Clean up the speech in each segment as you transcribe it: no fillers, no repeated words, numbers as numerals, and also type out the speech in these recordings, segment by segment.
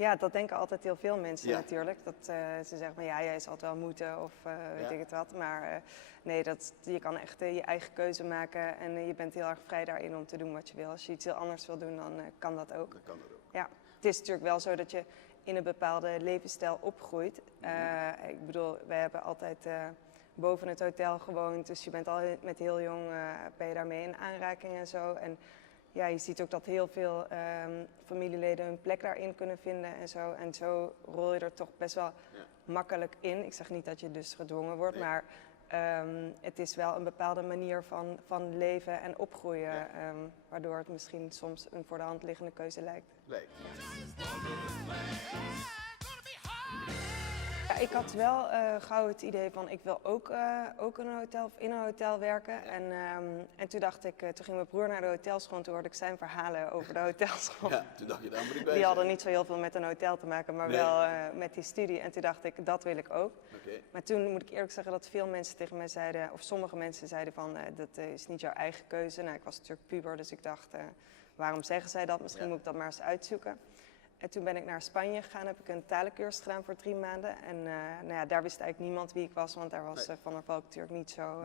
Ja, dat denken altijd heel veel mensen Ja. natuurlijk. Dat ze zeggen van ja, jij zal het wel moeten of weet ik het wat. Maar nee, je kan echt je eigen keuze maken en je bent heel erg vrij daarin om te doen wat je wil. Als je iets heel anders wil doen, dan kan dat ook. Dan kan dat ook. Ja, het is natuurlijk wel zo dat je in een bepaalde levensstijl opgroeit. Ik bedoel, wij hebben altijd boven het hotel gewoond, dus je bent al met heel jong ben je daarmee in aanraking en zo. En ja, je ziet ook dat heel veel familieleden hun plek daarin kunnen vinden en zo. En zo rol je er toch best wel makkelijk in. Ik zeg niet dat je dus gedwongen wordt, maar het is wel een bepaalde manier van leven en opgroeien. Waardoor het misschien soms een voor de hand liggende keuze lijkt. Ja, ik had wel gauw het idee van ik wil ook een hotel of in een hotel werken. En toen dacht ik, toen ging mijn broer naar de hotelschool en toen hoorde ik zijn verhalen over de hotelschool. Ja, toen dacht je, daar moet ik bij Die hadden zijn. niet zo heel veel met een hotel te maken, maar wel met die studie. En toen dacht ik, dat wil ik ook. Okay. Maar toen moet ik eerlijk zeggen dat veel mensen tegen mij zeiden, of sommige mensen zeiden van, dat is niet jouw eigen keuze. Nou, ik was natuurlijk puber, dus ik dacht, waarom zeggen zij dat? Misschien moet ik dat maar eens uitzoeken. En toen ben ik naar Spanje gegaan, heb ik een talencursus gedaan voor 3 maanden. En nou ja, daar wist eigenlijk niemand wie ik was, want daar was Van der Valk natuurlijk niet zo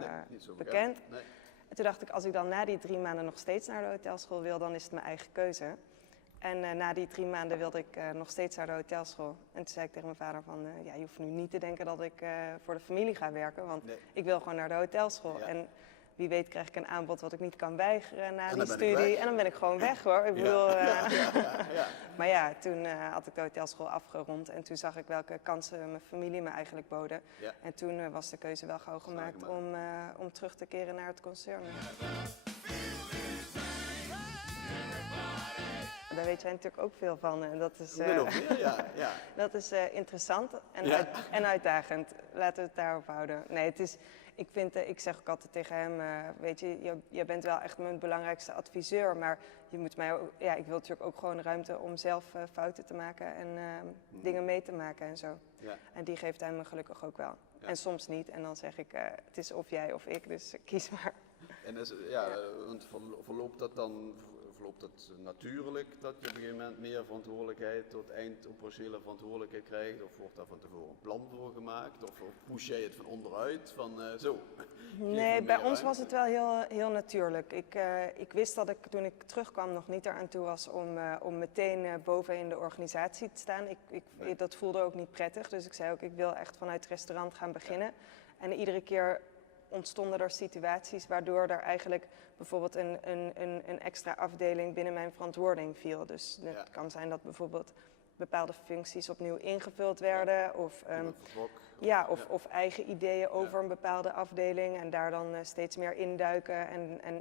bekend. Nee. En toen dacht ik, als ik dan na die 3 maanden nog steeds naar de hotelschool wil, dan is het mijn eigen keuze. En na die 3 maanden wilde ik nog steeds naar de hotelschool. En toen zei ik tegen mijn vader van, ja, je hoeft nu niet te denken dat ik voor de familie ga werken, want ik wil gewoon naar de hotelschool. Ja. En wie weet krijg ik een aanbod wat ik niet kan weigeren na En die dan ben ik studie. weg. En dan ben ik gewoon weg hoor. Ik bedoel, Ja. Maar ja, toen had ik de hotelschool afgerond en toen zag ik welke kansen mijn familie me eigenlijk boden. Ja. En toen was de keuze wel gauw gemaakt om terug te keren naar het concern. Daar weet jij natuurlijk ook veel van. En dat is, Min of meer, ja. dat is interessant en uitdagend. Laten we het daarop houden. Nee, het is, ik zeg ook altijd tegen hem, weet je bent wel echt mijn belangrijkste adviseur, maar je moet mij ook, ja, ik wil natuurlijk ook gewoon ruimte om zelf fouten te maken en dingen mee te maken en zo. Ja. En die geeft hij me gelukkig ook wel. Ja. En soms niet. En dan zeg ik, het is of jij of ik, dus kies maar. En want verloopt dat natuurlijk dat je op een gegeven moment meer verantwoordelijkheid tot eindoperationele verantwoordelijkheid krijgt? Of wordt daar van tevoren een plan voor gemaakt? Of push jij het van onderuit van zo? Nee, bij ons was het wel heel natuurlijk. Ik wist dat ik toen ik terugkwam nog niet eraan toe was om meteen boven in de organisatie te staan. Dat voelde ook niet prettig, dus ik zei ook ik wil echt vanuit het restaurant gaan beginnen. En iedere keer ontstonden er situaties waardoor er eigenlijk bijvoorbeeld een extra afdeling binnen mijn verantwoording viel. Dus het kan zijn dat bijvoorbeeld bepaalde functies opnieuw ingevuld werden of eigen ideeën over een bepaalde afdeling en daar dan steeds meer induiken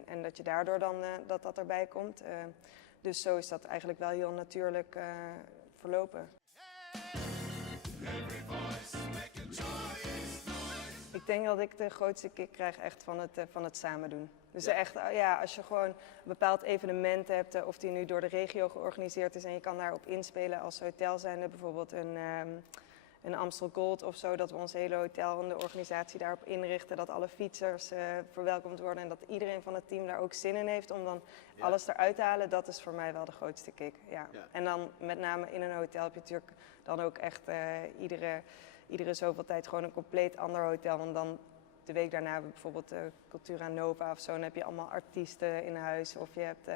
en dat je daardoor dan dat erbij komt. Dus zo is dat eigenlijk wel heel natuurlijk verlopen. Ik denk dat ik de grootste kick krijg echt van het samen doen. Dus echt, als je gewoon een bepaald evenement hebt, of die nu door de regio georganiseerd is en je kan daarop inspelen als hotel zijnde, bijvoorbeeld een Amstel Gold of zo, dat we ons hele hotel en de organisatie daarop inrichten, dat alle fietsers verwelkomd worden en dat iedereen van het team daar ook zin in heeft om dan alles eruit te halen, dat is voor mij wel de grootste kick. Ja. En dan met name in een hotel heb je natuurlijk dan ook echt iedere zoveel tijd gewoon een compleet ander hotel. Want dan de week daarna hebben we bijvoorbeeld Cultura Nova of zo. Dan heb je allemaal artiesten in huis. Of je hebt,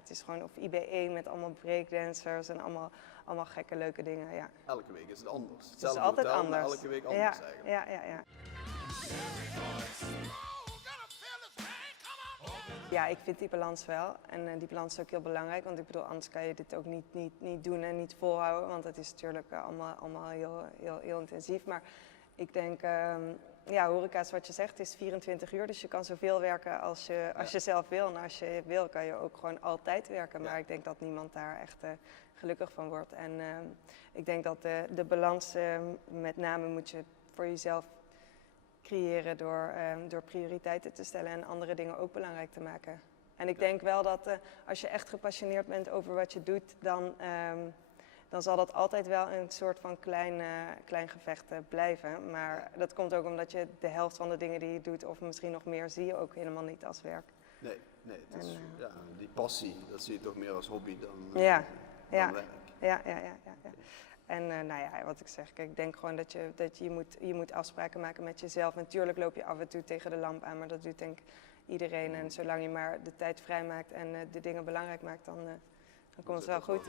het is gewoon of IB1 met allemaal breakdancers en allemaal gekke leuke dingen. Ja. Elke week is het anders. Het is altijd hotel, anders. Elke week anders eigenlijk. Ja. Ja, ik vind die balans wel. En die balans is ook heel belangrijk. Want ik bedoel, anders kan je dit ook niet doen en niet volhouden. Want het is natuurlijk allemaal heel intensief. Maar ik denk, horeca is wat je zegt, het is 24 uur. Dus je kan zoveel werken als je zelf wil. En als je wil, kan je ook gewoon altijd werken. Maar ik denk dat niemand daar echt gelukkig van wordt. En ik denk dat de balans, met name moet je voor jezelf creëren door prioriteiten te stellen en andere dingen ook belangrijk te maken. En ik denk wel dat als je echt gepassioneerd bent over wat je doet, dan zal dat altijd wel een soort van klein gevecht blijven. Maar dat komt ook omdat je de helft van de dingen die je doet, of misschien nog meer, zie je ook helemaal niet als werk. Nee, het is, die passie, dat zie je toch meer als hobby dan ja. werk. Ja. En nou ja, wat ik zeg, kijk, ik denk gewoon dat je moet afspraken maken met jezelf. Natuurlijk loop je af en toe tegen de lamp aan, maar dat doet denk ik iedereen. En zolang je maar de tijd vrijmaakt en de dingen belangrijk maakt, dan komt het wel goed.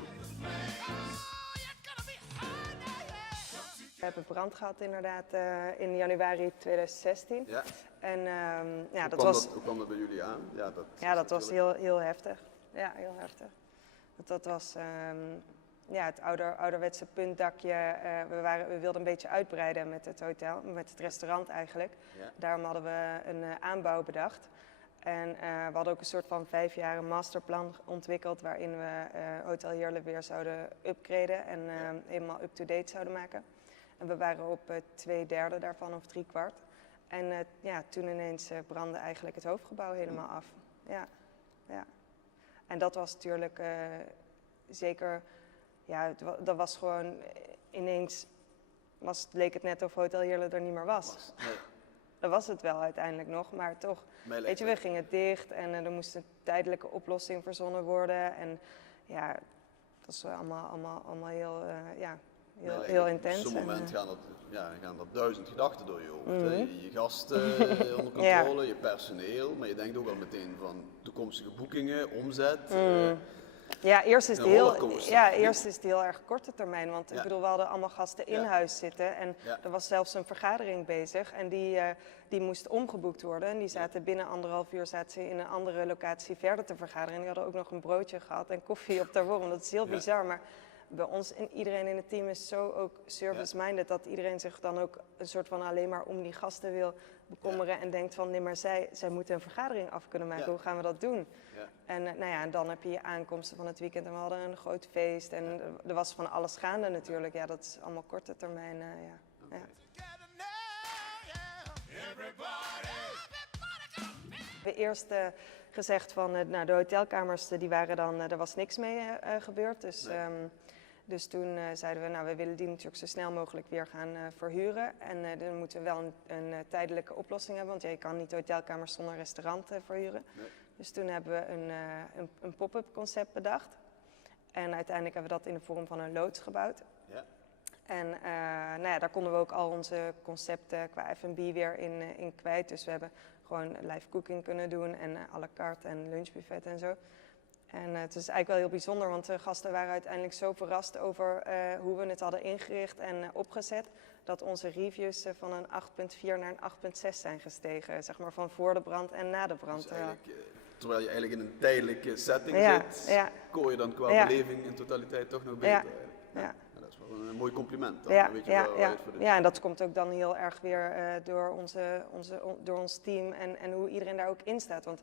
We hebben brand gehad inderdaad in januari 2016. Ja. En ja, Hoe kwam dat bij jullie aan? Ja, dat was heel heftig. Ja, heel heftig. Dat was ja, het ouderwetse puntdakje. We wilden een beetje uitbreiden met het hotel, met het restaurant eigenlijk. Ja. Daarom hadden we een aanbouw bedacht. En we hadden ook een soort van 5 jaar masterplan ontwikkeld waarin we Hotel Heerlen weer zouden upgraden en helemaal up-to-date zouden maken. En we waren op 2/3 daarvan of 3/4. En ja, toen ineens brandde eigenlijk het hoofdgebouw helemaal af. Ja. En dat was natuurlijk zeker, ja, dat was gewoon ineens, leek het net of Hotel Heerlen er niet meer was. Nee. Dat was het wel uiteindelijk nog, maar toch, weet je, we gingen dicht en er moest een tijdelijke oplossing verzonnen worden. En ja, dat was allemaal heel, heel intens. Op zo'n moment gaan er 1000 gedachten door je hoofd. Je gasten onder controle, Ja. je personeel, maar je denkt ook al meteen van toekomstige boekingen, omzet. Ja, eerst is rollercoaster. het heel erg korte termijn. Want ik bedoel, we hadden allemaal gasten in huis zitten. En er was zelfs een vergadering bezig. En die moest omgeboekt worden. En die zaten binnen 1,5 uur in een andere locatie verder te vergaderen. En die hadden ook nog een broodje gehad en koffie op daarvoor. Dat is heel bizar. Maar bij ons en iedereen in het team is zo ook service-minded. Dat iedereen zich dan ook een soort van alleen maar om die gasten wil bekommeren. En denkt van, nee, maar zij moeten een vergadering af kunnen maken. Hoe gaan we dat doen? Ja. En nou ja, en dan heb je je aankomsten van het weekend en we hadden een groot feest en er was van alles gaande natuurlijk. Ja, dat is allemaal korte termijn. Ja. We hebben eerst gezegd van nou, de hotelkamers, die waren dan, er was niks mee gebeurd. Dus toen zeiden we, nou, we willen die natuurlijk zo snel mogelijk weer gaan verhuren. En dan moeten we wel een tijdelijke oplossing hebben, want je kan niet hotelkamers zonder restaurant verhuren. Nee. Dus toen hebben we een pop-up concept bedacht. En uiteindelijk hebben we dat in de vorm van een loods gebouwd. Ja. En nou ja, daar konden we ook al onze concepten qua F&B weer in kwijt. Dus we hebben gewoon live cooking kunnen doen en à la carte en lunchbuffet en zo. En het is eigenlijk wel heel bijzonder, want de gasten waren uiteindelijk zo verrast over hoe we het hadden ingericht en opgezet, dat onze reviews van een 8,4 naar een 8,6 zijn gestegen, zeg maar van voor de brand en na de brand. Dus terwijl je eigenlijk in een tijdelijke setting zit, kon je dan qua beleving in totaliteit toch nog beter. Ja, dat is wel een mooi compliment. Dan weet je wel en dat komt ook dan heel erg weer door ons team en hoe iedereen daar ook in staat. Want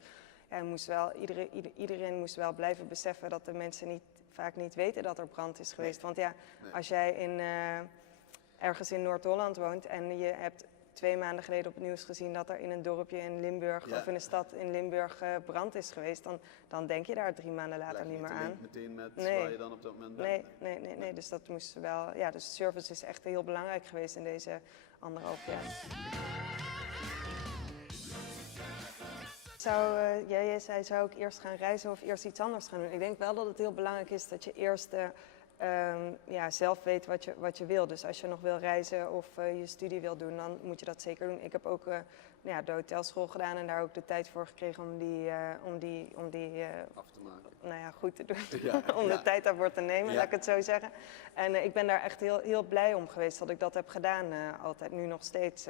iedereen moest wel blijven beseffen dat de mensen vaak niet weten dat er brand is geweest. Want als jij ergens in Noord-Holland woont en je hebt 2 maanden geleden op het nieuws gezien dat er in een dorpje in Limburg of in een stad in Limburg brand is geweest, dan denk je daar 3 maanden later niet meer aan. Meteen met waar je dan op dat moment bent. Nee, dus dat moesten wel. Ja, dus service is echt heel belangrijk geweest in deze 1,5 jaar. Jij zei, zou ik eerst gaan reizen of eerst iets anders gaan doen? Ik denk wel dat het heel belangrijk is dat je eerst zelf weet wat je wil. Dus als je nog wil reizen of je studie wil doen, dan moet je dat zeker doen. Ik heb ook de hotelschool gedaan en daar ook de tijd voor gekregen om die Af te maken. Nou ja, goed te doen. Om de tijd daarvoor te nemen, laat ik het zo zeggen. En ik ben daar echt heel, heel blij om geweest dat ik dat heb gedaan. Altijd, nu nog steeds.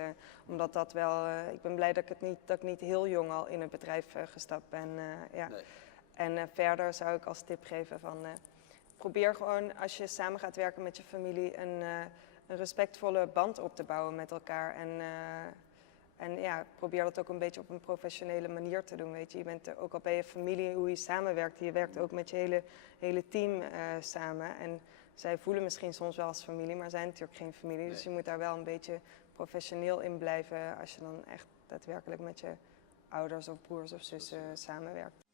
Omdat dat wel, ik ben blij dat ik niet heel jong al in het bedrijf gestapt ben. Nee. En verder zou ik als tip geven van, probeer gewoon als je samen gaat werken met je familie een respectvolle band op te bouwen met elkaar. En probeer dat ook een beetje op een professionele manier te doen. Weet je bent ook al bij je familie, hoe je samenwerkt. Je werkt ook met je hele team samen. En zij voelen misschien soms wel als familie, maar zijn natuurlijk geen familie. Nee. Dus je moet daar wel een beetje professioneel in blijven als je dan echt daadwerkelijk met je ouders of broers of zussen samenwerkt.